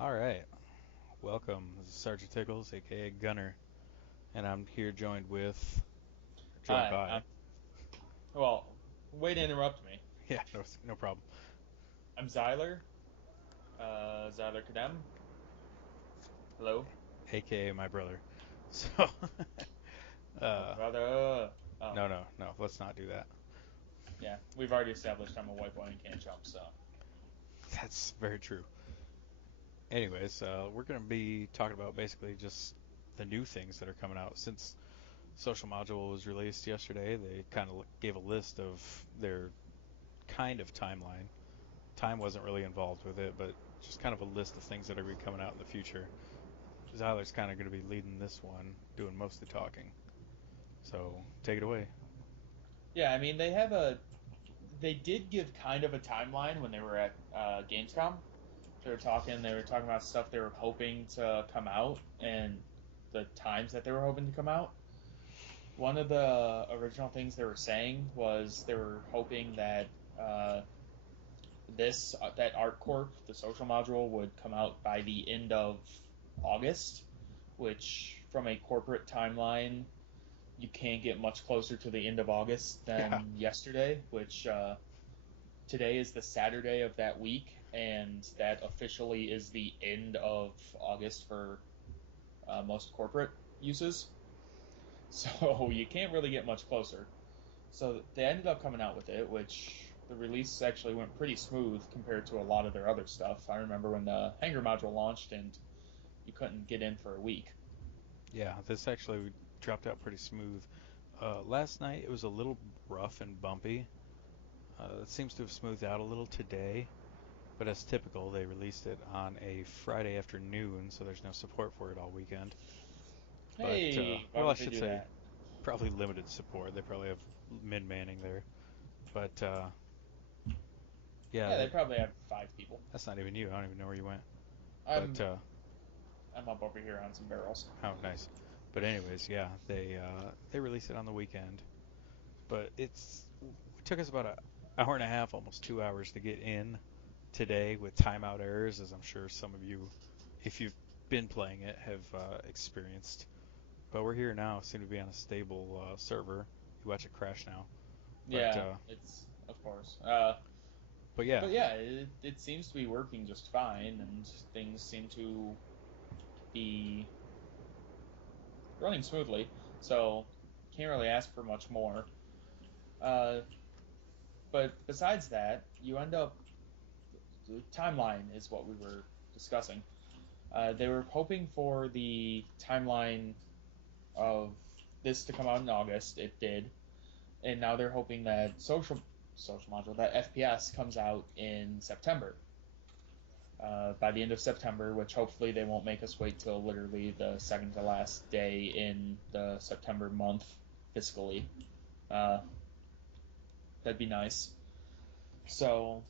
All right, welcome. This is Sergeant Tickles, aka Gunner, and I'm here joined Hi, by. well, way to interrupt me. Yeah, no problem. I'm Zyler, Zyler Kadem. Hello. Aka my brother. So, Oh, uh, brother. Oh, no, let's not do that. yeah, we've already established I'm a white boy and can't jump, so. That's very true. Anyways, we're gonna be talking about basically just the new things that are coming out since Social Module was released yesterday. They kind of gave a list of their kind of timeline. Time wasn't really involved with it, but just kind of a list of things that are going to be coming out in the future. Zyler's kind of going to be leading this one, doing most of the talking. So take it away. Yeah, I mean, they did give kind of a timeline when they were at Gamescom. They were talking about stuff they were hoping to come out and the times that they were hoping to come out. One of the original things they were saying was they were hoping that uh, that ArtCorp, the social module, would come out by the end of August, which from a corporate timeline, you can't get much closer to the end of August Yeah, than yesterday, which today is the Saturday of that week, and that officially is the end of August for most corporate uses. So you can't really get much closer. So they ended up coming out with it, which the release actually went pretty smooth compared to a lot of their other stuff. I remember when the Hanger module launched and you couldn't get in for a week. yeah. This actually dropped out pretty smooth. Last night it was a little rough and bumpy. It seems to have smoothed out a little today, but as typical, they released it on a Friday afternoon, so there's no support for it all weekend. But Hey, why well, I would they should do say that? probably limited support. They probably have min manning there. But yeah, Yeah, they probably have 5 people. that's not even you. I don't even know where you went. But I'm I'm up over here on some barrels. oh, nice. But anyways, yeah, they released it on the weekend, but it took us about an hour and a half, almost 2 hours to get in today with timeout errors, as I'm sure some of you, if you've been playing it, have experienced. But we're here now, seem to be on a stable server. You watch it crash now, but Yeah, it's of course. but yeah, But yeah, it seems to be working just fine, and things seem to be running smoothly. So can't really ask for much more. Uh, but besides that, you end up the timeline is what we were discussing. They were hoping for the timeline of this to come out in August. It did, and now they're hoping that social module that FPS comes out in September. By the end of September, which hopefully they won't make us wait till literally the second to last day in the September month fiscally. Uh, that'd be nice. So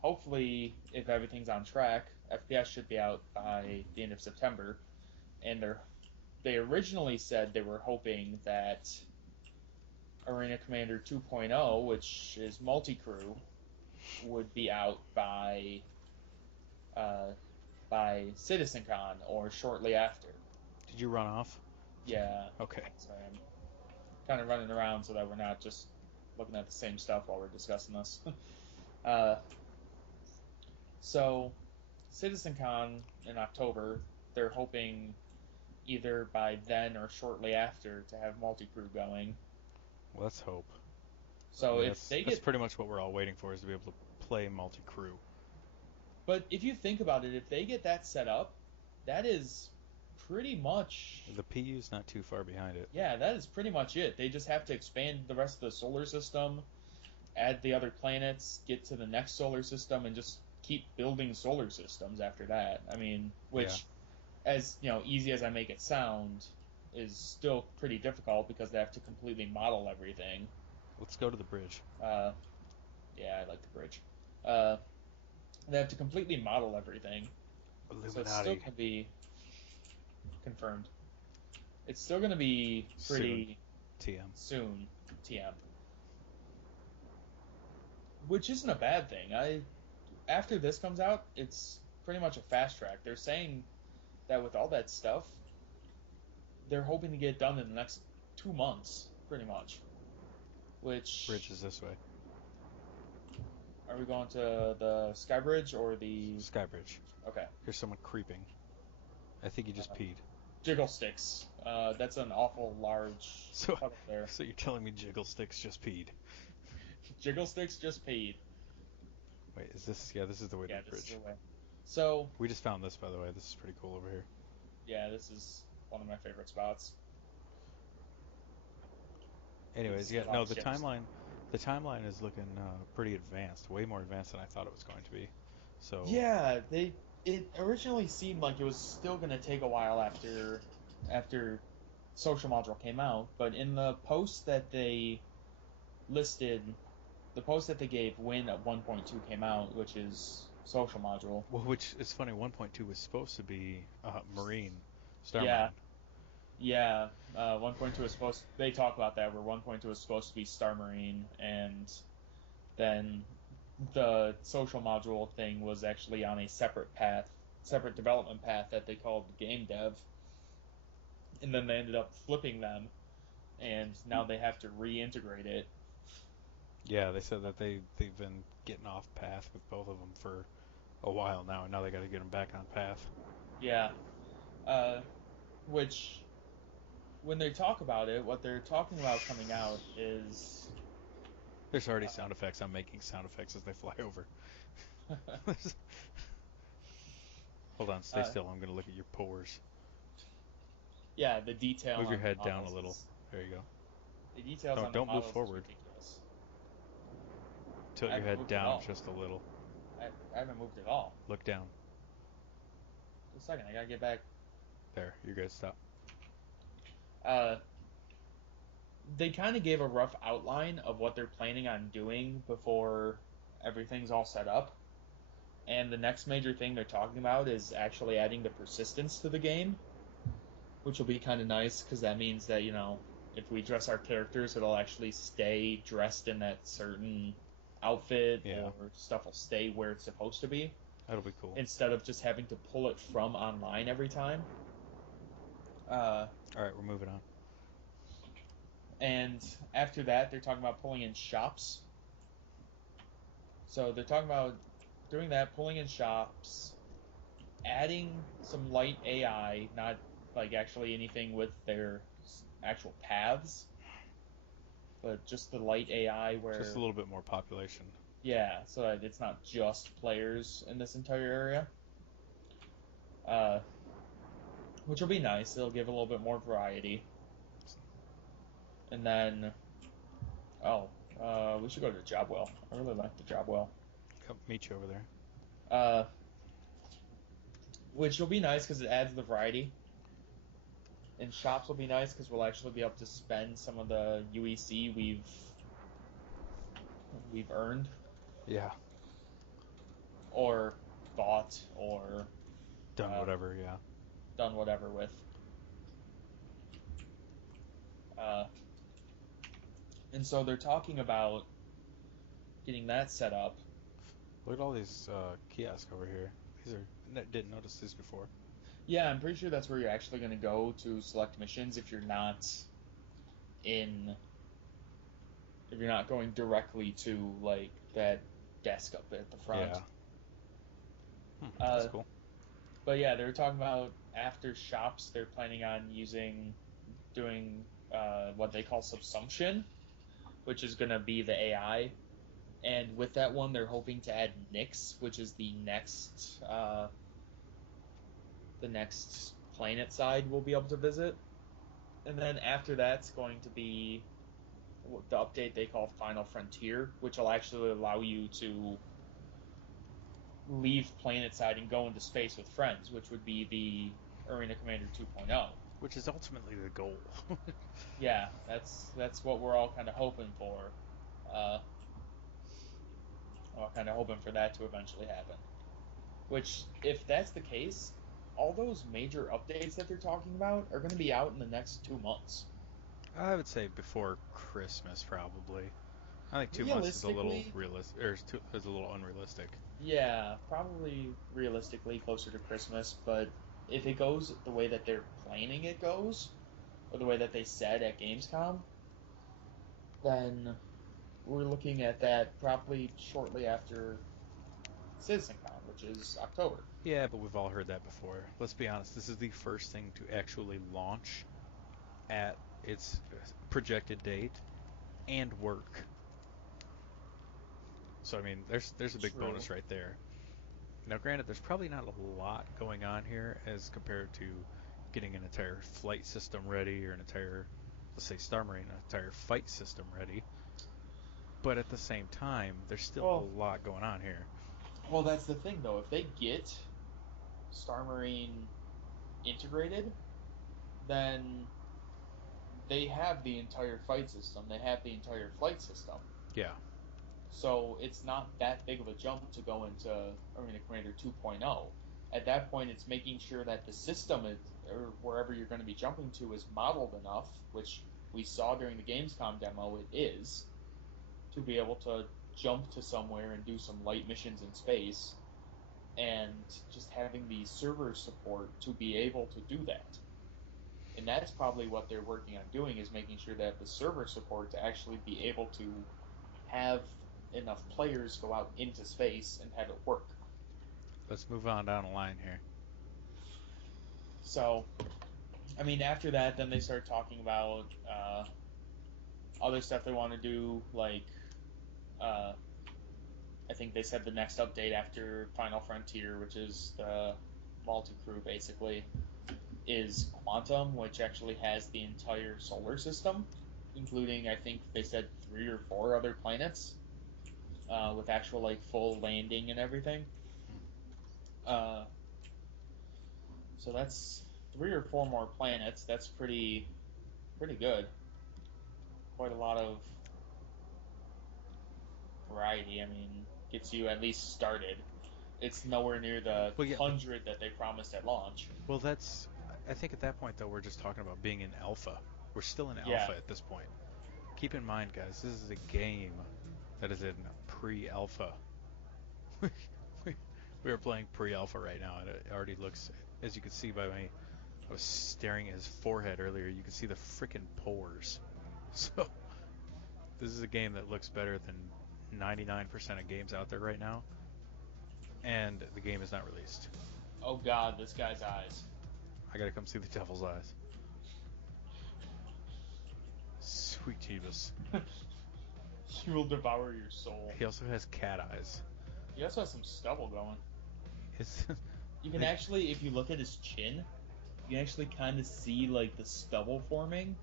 hopefully, if everything's on track, FPS should be out by the end of September. And they originally said they were hoping that Arena Commander 2.0, which is multi-crew, would be out uh, by CitizenCon or shortly after. did you run off? Yeah, Okay. sorry, I'm kind of running around so that we're not just looking at the same stuff while we're discussing this. uh, so CitizenCon in October, they're hoping either by then or shortly after to have multi-crew going. Let's hope. I So mean, if they that's get, pretty much what we're all waiting for is to be able to play multi-crew. but if you think about it, if they get that set up, that is pretty much, The PU's not too far behind it. yeah, that is pretty much it. They just have to expand the rest of the solar system, add the other planets, get to the next solar system, and just keep building solar systems after that. I mean, Yeah. which, as easy as I make it sound, is still pretty difficult because they have to completely model everything. Let's go to the bridge. Uh, yeah, I like the bridge. Uh, they have to completely model everything, so it's still Illuminati. going to be confirmed. It's still going to be Soon. pretty TM. soon, TM, which isn't a bad thing. I After this comes out, it's pretty much a fast track. They're saying that with all that stuff, they're hoping to get it done in the next 2 months, pretty much. Which, Bridge is this way. are we going to the Sky Bridge or the? Skybridge. Okay. Here's someone creeping. I think he just peed. Jiggle sticks. That's an awful large So, puddle there. so you're telling me Jiggle Sticks just peed? Jiggle sticks just peed. Wait, is this? Yeah, this is the way to Yeah, the this is bridge. the way. So, We just found this, by the way. This is pretty cool over here. yeah, this is one of my favorite spots. Anyways, See yeah, a lot no, of the ships. timeline is looking pretty advanced, way more advanced than I thought it was going to be. So Yeah, it originally seemed like it was still gonna take a while after Social Module came out, but in the post that they listed, the post that they gave when 1.2 came out, which is Social Module. well, which is funny. 1.2 was supposed to be Marine, Star Yeah, Marine. yeah. 1.2 is supposed. They talk about that where 1.2 is supposed to be Star Marine, and then the Social Module thing was actually on a separate path, separate development path that they called game dev, and then they ended up flipping them, and now they have to reintegrate it. Yeah, they said that they've been getting off path with both of them for a while now, and now they got to get them back on path. Yeah, uh, which when they talk about it, what they're talking about coming out is There's already sound effects. I'm making sound effects as they fly over. Hold on, stay uh, still. I'm gonna look at your pores. yeah, the detail Move your on head the down a models little. is There you go. the details No, on the don't move models is forward. ridiculous. Tilt I your haven't head moved at down all. just a little. I haven't moved at all. Look down. Just a second, I gotta get back. There, you're good. Stop. Uh, they kind of gave a rough outline of what they're planning on doing before everything's all set up. And the next major thing they're talking about is actually adding the persistence to the game, which will be kind of nice because that means that, if we dress our characters, it'll actually stay dressed in that certain outfit, Yeah. or stuff will stay where it's supposed to be That'll be cool. instead of just having to pull it from online every time. Uh, All right, we're moving on. and after that, they're talking about pulling in shops. So they're talking about doing that, pulling in shops, adding some light AI, not like actually anything with their actual paths, but just the light AI where, Just a little bit more population. yeah, so that it's not just players in this entire area. Uh, which will be nice. It'll give a little bit more variety. And then, we should go to the job well. I really like the job well. Come meet you over there. Uh, which will be nice because it adds the variety. And shops will be nice because we'll actually be able to spend some of the UEC we've earned Yeah. or bought or Done whatever. Yeah. done whatever with. And so they're talking about getting that set up. Look at all these kiosks over here. These are didn't notice these before. Yeah, I'm pretty sure that's where you're actually going to go to select missions if you're not going directly to like that desk up at the front. Yeah. That's cool. But yeah, they were talking about after shops, they're planning on doing what they call subsumption, which is going to be the AI. And with that one, they're hoping to add Nyx, which is the next planet side we'll be able to visit. And then after that's going to be the update they call Final Frontier, which will actually allow you to leave planetside and go into space with friends, which would be the Arena Commander 2.0. Which is ultimately the goal. Yeah, that's what we're all kind of hoping for. We're kind of hoping for that to eventually happen. Which, if that's the case, all those major updates that they're talking about are going to be out in the next 2 months. I would say before Christmas, probably. I think 2 months is a little realistic, or is a little unrealistic. Yeah, probably realistically closer to Christmas, but if it goes the way that they're planning it goes, or the way that they said at Gamescom, then we're looking at that probably shortly after CitizenCon, which is October. Yeah, but we've all heard that before. Let's be honest, this is the first thing to actually launch at its projected date and work. So I mean, there's a big True. bonus right there. Now, granted, there's probably not a lot going on here as compared to getting an entire flight system ready or an entire, let's say, Star Marine, an entire fight system ready. But at the same time, there's still Well, a lot going on here. well, that's the thing though. If they get Star Marine integrated, then they have the entire fight system. They have the entire flight system. Yeah, So it's not that big of a jump to go into Arena Commander 2.0. At that point, it's making sure that the system is, or wherever you're going to be jumping to is modeled enough, which we saw during the Gamescom demo, it is, to be able to jump to somewhere and do some light missions in space, and just having the server support to be able to do that. And that's probably what they're working on doing, is making sure that the server support to actually be able to have enough players go out into space and have it work. let's move on down the line here. So, I mean, after that, then they start talking about other stuff they want to do, like uh, I think they said the next update after Final Frontier, which is the multi crew basically, is Quantum, which actually has the entire solar system, including I think they said 3 or 4 other planets with actual like full landing and everything. Uh, so that's 3 or 4 more planets. That's pretty good. Quite a lot of variety. I mean, gets you at least started. It's nowhere near the Well, yeah, but 100 that they promised at launch. well, that's. I think at that point though, we're just talking about being in alpha. We're still in Yeah. alpha at this point. Keep in mind, guys, this is a game that is in pre-alpha. we we are playing pre-alpha right now, and it already looks, as you can see by my, I was staring at his forehead earlier. You can see the freaking pores. So this is a game that looks better than 99% of games out there right now, and the game is not released. Oh God, this guy's eyes. I gotta come see the Devil's Eyes. Sweet Jeebus. He will devour your soul. He also has cat eyes. He also has some stubble going. His, You can actually, if you look at his chin, you can actually kind of see like the stubble forming,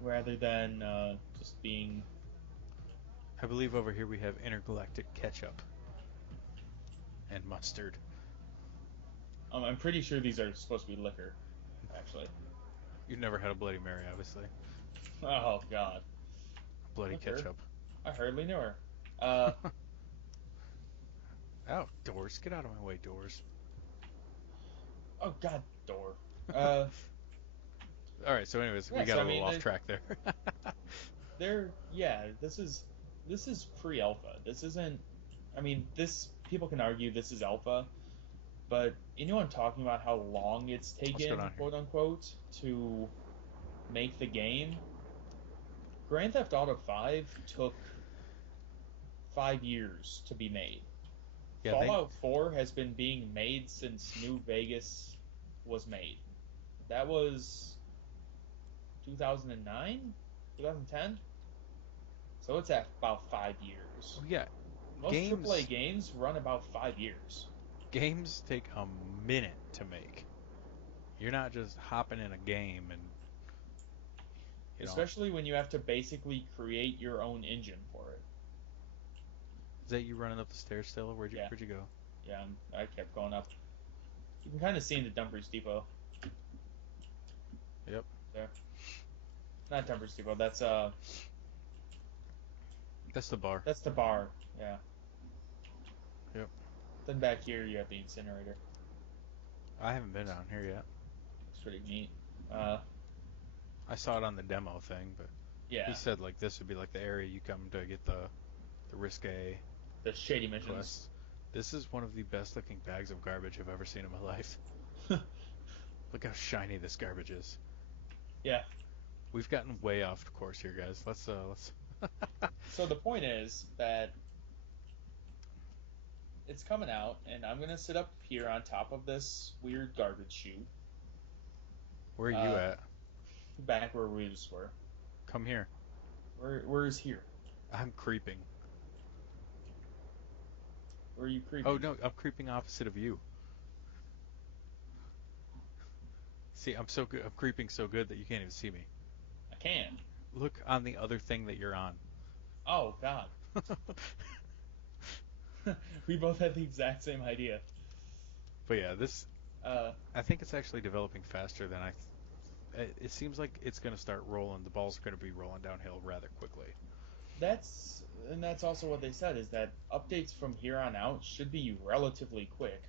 rather than just being. I believe over here we have intergalactic ketchup and mustard. I'm pretty sure these are supposed to be liquor, actually. You've never had a Bloody Mary, obviously. Oh God. Bloody Okay. ketchup. I hardly knew her. Uh, Oh, doors. Get out of my way, doors. oh God, door. Uh, Alright, so anyways, we yeah. got So a I little mean, off track there. yeah. This is pre-alpha. This isn't. I mean, this people can argue this is alpha, but you know I'm talking about how long it's What's taken, going on here? quote unquote, to make the game. Grand Theft Auto 5 took 5 years to be made. Yeah, they. Fallout 4 has been being made since New Vegas was made. That was 2009, 2010. So it's at about 5 years. Yeah, Most AAA games. games run about 5 years, Games take a minute to make. You're not just hopping in a game and, you know. especially when you have to basically create your own engine for it. Is that you running up the stairs still? Yeah, Where'd you go? yeah. I kept going up. You can kind of see in the Dumpers Depot Yep. there. Not Dumpers Depot. That's the bar. That's the bar. Yeah. Yep. Then back here you have the incinerator. I haven't been down here yet. It's pretty neat. Uh, I saw it on the demo thing, but he yeah. said like this would be like the area you come to get the risque The shady missions. quests. This is one of the best looking bags of garbage I've ever seen in my life. Look how shiny this garbage is. Yeah. We've gotten way off course here, guys. Let's. So the point is that it's coming out, and I'm gonna sit up here on top of this weird garbage chute, Where are you at? back where we just were. Come here. Where is here? I'm creeping. Where are you creeping? Oh no, I'm creeping opposite of you. See, I'm so good. I'm creeping so good that you can't even see me. I can. Look on the other thing that you're on. Oh God. We both had the exact same idea. But yeah, this. Uh, I think it's actually developing faster than it seems like it's going to start rolling. The ball's going to be rolling downhill rather quickly. that's also what they said, is that updates from here on out should be relatively quick.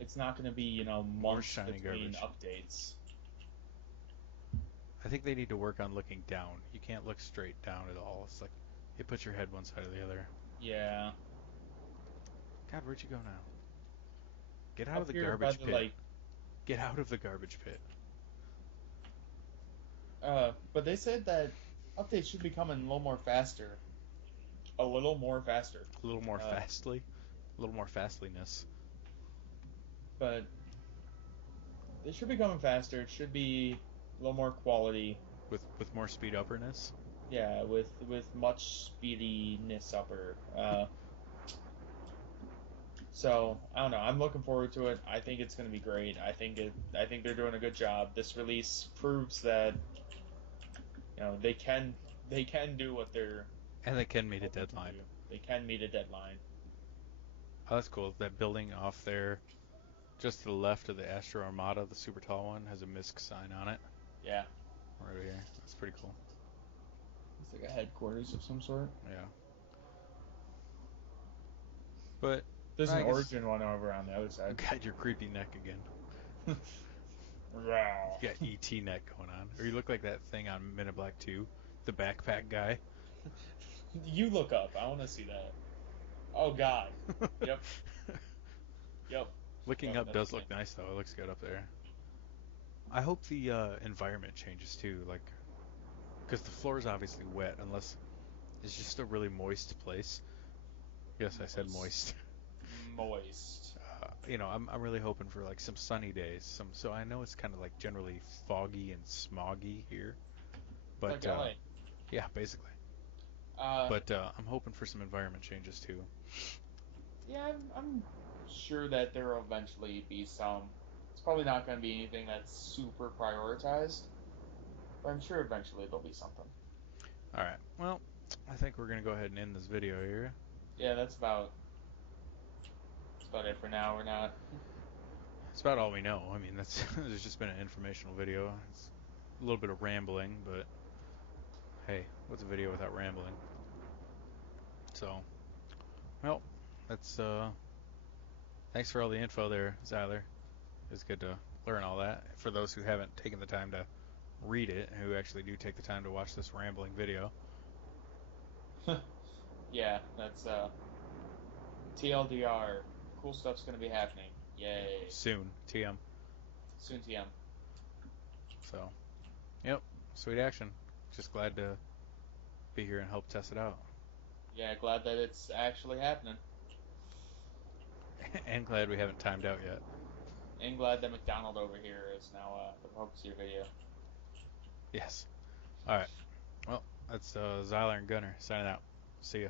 It's not going to be, months shiny between garbage. updates. I think they need to work on looking down. You can't look straight down at all. It's like it puts your head one side or the other. Yeah. God, where'd you go now? Get out Up of the here garbage by pit. the, Get out of the garbage pit. but they said that updates should be coming a little more faster. A little more faster. A little more fastly. A little more fastliness. But they should be coming faster. It should be a little more quality. With more speed upperness. Yeah, with much speediness upper. So I don't know. I'm looking forward to it. I think it's going to be great. I think they're doing a good job. This release proves that they can do what they're, And they can meet a hoping to deadline. do. They can meet a deadline. Oh, that's cool. That building off there, just to the left of the Astro Armada, the super tall one, has a MISC sign on it. Yeah. Right over here. That's pretty cool. It's like a headquarters of some sort. Yeah. But There's I an guess- Origin one over on the other side. got your creepy neck again. Wow. You got ET neck going on. Or you look like that thing on Men in Black 2, the backpack guy. You look up. I want to see that. Oh God. Yep. Yep. Looking Yeah, up that's does the look nice though. It looks good up there. I hope the environment changes too, like, because the floor is obviously wet unless it's just a really moist place. Yes, I said moist. Moist. I'm really hoping for like some sunny days. So I know it's kind of like generally foggy and smoggy here, but Like LA. yeah, basically. But I'm hoping for some environment changes too. Yeah, I'm sure that there will eventually be some. It's probably not going to be anything that's super prioritized, but I'm sure eventually there'll be something. All right. Well, I think we're gonna go ahead and end this video here. Yeah, that's about it for now. We're not. It's about all we know. I mean, that's there's just been an informational video. It's a little bit of rambling, but hey, what's a video without rambling? So, well, that's thanks for all the info there, Zyler. It's good to learn all that. For those who haven't taken the time to read it, who actually do take the time to watch this rambling video. Yeah, that's TLDR. Cool stuff's going to be happening. Yay. Soon, TM. Soon TM. So, yep, sweet action. Just glad to be here and help test it out. Yeah, glad that it's actually happening. And glad we haven't timed out yet. And glad that McDonald over here is now the focus of your video. Yes. Alright. Well, that's Zyler and Gunner signing out. See ya.